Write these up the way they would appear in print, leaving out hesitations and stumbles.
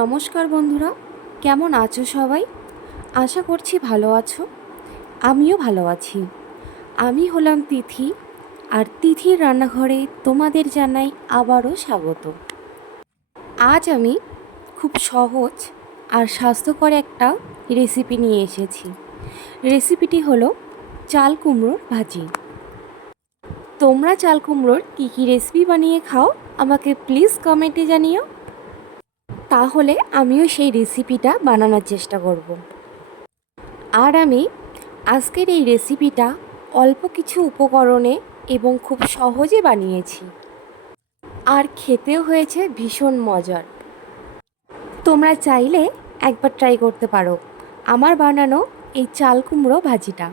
নমস্কার বন্ধুরা, কেমন আছো সবাই? আশা করছি ভালো আছো। আমিও ভালো আছি। আমি হলাম তিথি, আর তিথির রান্নাঘরে তোমাদের জানাই আবারও স্বাগত। আজ আমি খুব সহজ আর স্বাস্থ্যকর একটা রেসিপি নিয়ে এসেছি। রেসিপিটি হলো চাল কুমড়োর ভাজি। তোমরা চাল কুমড়োর কী কী রেসিপি বানিয়ে খাও আমাকে প্লিজ কমেন্টে জানিও, তাহলে আমিও সেই রেসিপিটা বানানোর চেষ্টা করব। আর আমি আজকের এই রেসিপিটা অল্প কিছু উপকরণে এবং খুব সহজে বানিয়েছি, আর খেতেও হয়েছে ভীষণ মজার। তোমরা চাইলে একবার ট্রাই করতে পারো আমার বানানো এই চাল কুমড়ো ভাজিটা।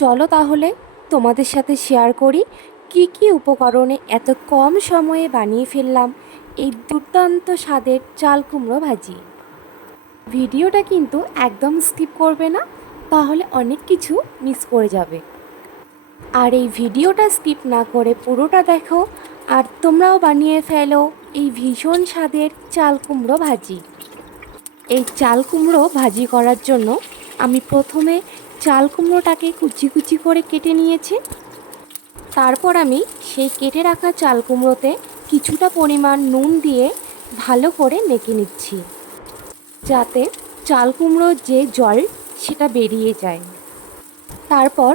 চলো তাহলে তোমাদের সাথে শেয়ার করি কি কি উপকরণে এত কম সময়ে বানিয়ে ফেললাম এই দুর্দান্ত স্বাদের চাল কুমড়ো ভাজি। ভিডিওটা কিন্তু একদম স্কিপ করবে না, তাহলে অনেক কিছু মিস করে যাবে। আর এই ভিডিওটা স্কিপ না করে পুরোটা দেখো, আর তোমরাও বানিয়ে ফেলো এই ভীষণ স্বাদের চাল কুমড়ো ভাজি। এই চাল কুমড়ো ভাজি করার জন্য আমি প্রথমে চাল কুমড়োটাকে কুচি কুচি করে কেটে নিয়েছি। তারপর আমি সেই কেটে রাখা চাল কুমড়োতে কিছুটা পরিমাণ নুন দিয়ে ভালো করে মেখে নিচ্ছি, যাতে চাল কুমড়োর যে জল সেটা বেরিয়ে যায়। তারপর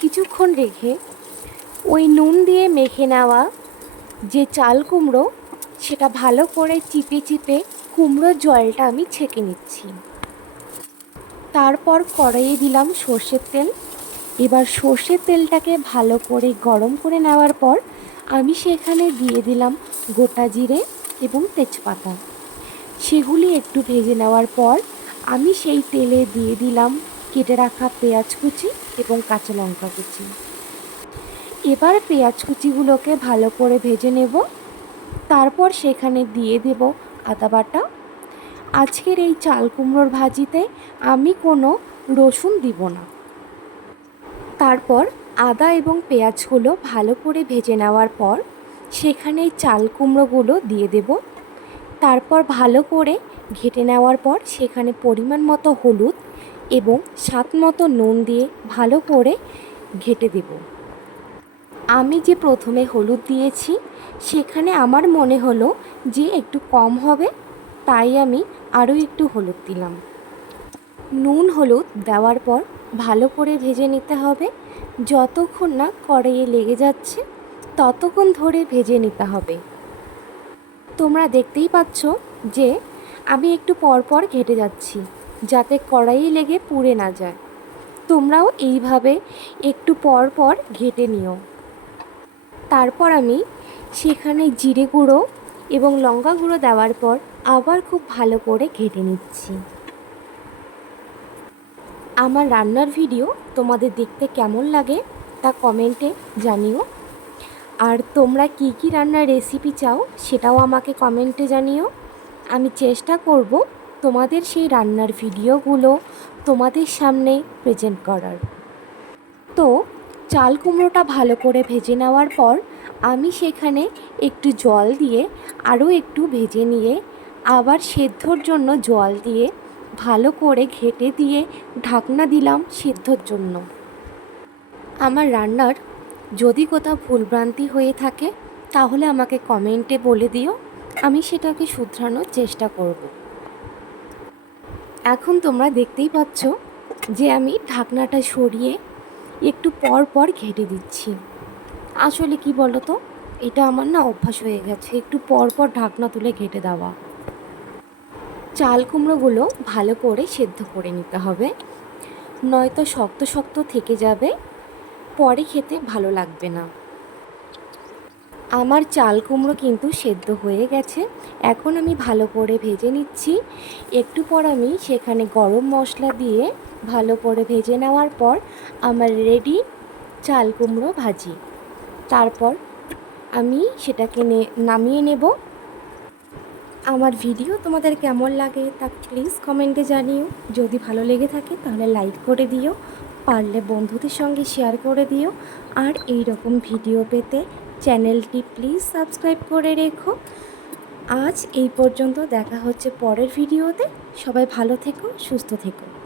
কিছুক্ষণ রেখে ওই নুন দিয়ে মেখে নেওয়া যে চাল কুমড়ো সেটা ভালো করে চিপে চিপে কুমড়োর জলটা আমি ছেঁকে নিচ্ছি। তারপর কড়াইয়ে দিলাম সর্ষের তেল। এবার সর্ষের তেলটাকে ভালো করে গরম করে নেওয়ার পর আমি সেখানে দিয়ে দিলাম গোটা জিরে এবং তেজপাতা। সেগুলি একটু ভেজে নেওয়ার পর আমি সেই তেলে দিয়ে দিলাম কেটে রাখা পেঁয়াজ কুচি এবং কাঁচা লঙ্কা কুচি। এবার পেঁয়াজ কুচিগুলোকে ভালো করে ভেজে নেব। তারপর সেখানে দিয়ে দেব আদা বাটা। আজকের এই চাল কুমড়োর ভাজিতে আমি কোনো রসুন দিব না। তারপর আদা এবং পেঁয়াজগুলো ভালো করে ভেজে নেওয়ার পর সেখানে চাল কুমড়োগুলো দিয়ে দেব। তারপর ভালো করে ঘেঁটে নেওয়ার পর সেখানে পরিমাণ মতো হলুদ এবং স্বাদ মতো নুন দিয়ে ভালো করে ঘেঁটে দেব। আমি যে প্রথমে হলুদ দিয়েছি সেখানে আমার মনে হলো যে একটু কম হবে, তাই আমি আরও একটু হলুদ দিলাম। নুন হলুদ দেওয়ার পর ভালো করে ভেজে নিতে হবে। যতক্ষণ না কড়াইয়ে লেগে যাচ্ছে ততক্ষণ ধরে ভেজে নিতে হবে। তোমরা দেখতেই পাচ্ছ যে আমি একটু পরপর ঘেঁটে যাচ্ছি, যাতে কড়াইয়ে লেগে পুড়ে না যায়। তোমরাও এইভাবে একটু পর পর ঘেঁটে নিও। তারপর আমি সেখানে জিরে গুঁড়ো এবং লঙ্কা গুঁড়ো দেওয়ার পর আবার খুব ভালো করে ঘেঁটে নিচ্ছি। আমার রান্নার ভিডিও তোমাদের দেখতে কেমন লাগে তা কমেন্টে জানিও। আর তোমরা কি কি রান্নার রেসিপি চাও সেটাও আমাকে কমেন্টে জানিও। আমি চেষ্টা করব তোমাদের সেই রান্নার ভিডিওগুলো তোমাদের সামনে প্রেজেন্ট করার। তো চাল কুমড়োটা ভালো করে ভেজে নেওয়ার পর আমি সেখানে একটু জল দিয়ে আরও একটু ভেজে নিয়ে আবার সেদ্ধর জন্য জল দিয়ে ভালো করে ঘেঁটে দিয়ে ঢাকনা দিলাম সেদ্ধর জন্য। আমার রান্নার যদি কোথাও ভুলভ্রান্তি হয়ে থাকে তাহলে আমাকে কমেন্টে বলে দিও, আমি সেটাকে শুধরানোর চেষ্টা করব। এখন তোমরা দেখতেই পাচ্ছ যে আমি ঢাকনাটা সরিয়ে একটু পর পর ঘেঁটে দিচ্ছি। আসলে কি বলো তো, এটা আমার না অভ্যাস হয়ে গেছে একটু পর পর ঢাকনা তুলে ঘেঁটে দেওয়া। চাল কুমড়োগুলো ভালো করে সেদ্ধ করে নিতে হবে, নয়তো শক্ত শক্ত থেকে যাবে, পরে খেতে ভালো লাগবে না। আমার চাল কুমড়ো কিন্তু সেদ্ধ হয়ে গেছে। এখন আমি ভালো করে ভেজে নিচ্ছি। একটু পর আমি সেখানে গরম মশলা দিয়ে ভালো করে ভেজে নেওয়ার পর আমার রেডি চাল কুমড়ো ভাজি। তারপর আমি সেটাকে নামিয়ে নেব। আমার ভিডিও তোমাদের কেমন লাগে তা প্লিজ কমেন্টে জানিও। যদি ভালো লেগে থাকে তাহলে লাইক করে দিও, পারলে বন্ধুদের সঙ্গে শেয়ার করে দিও। আর এই রকম ভিডিও পেতে চ্যানেলটি প্লিজ সাবস্ক্রাইব করে রেখো। আজ এই পর্যন্ত, দেখা হচ্ছে পরের ভিডিওতে। সবাই ভালো থেকো, সুস্থ থেকো।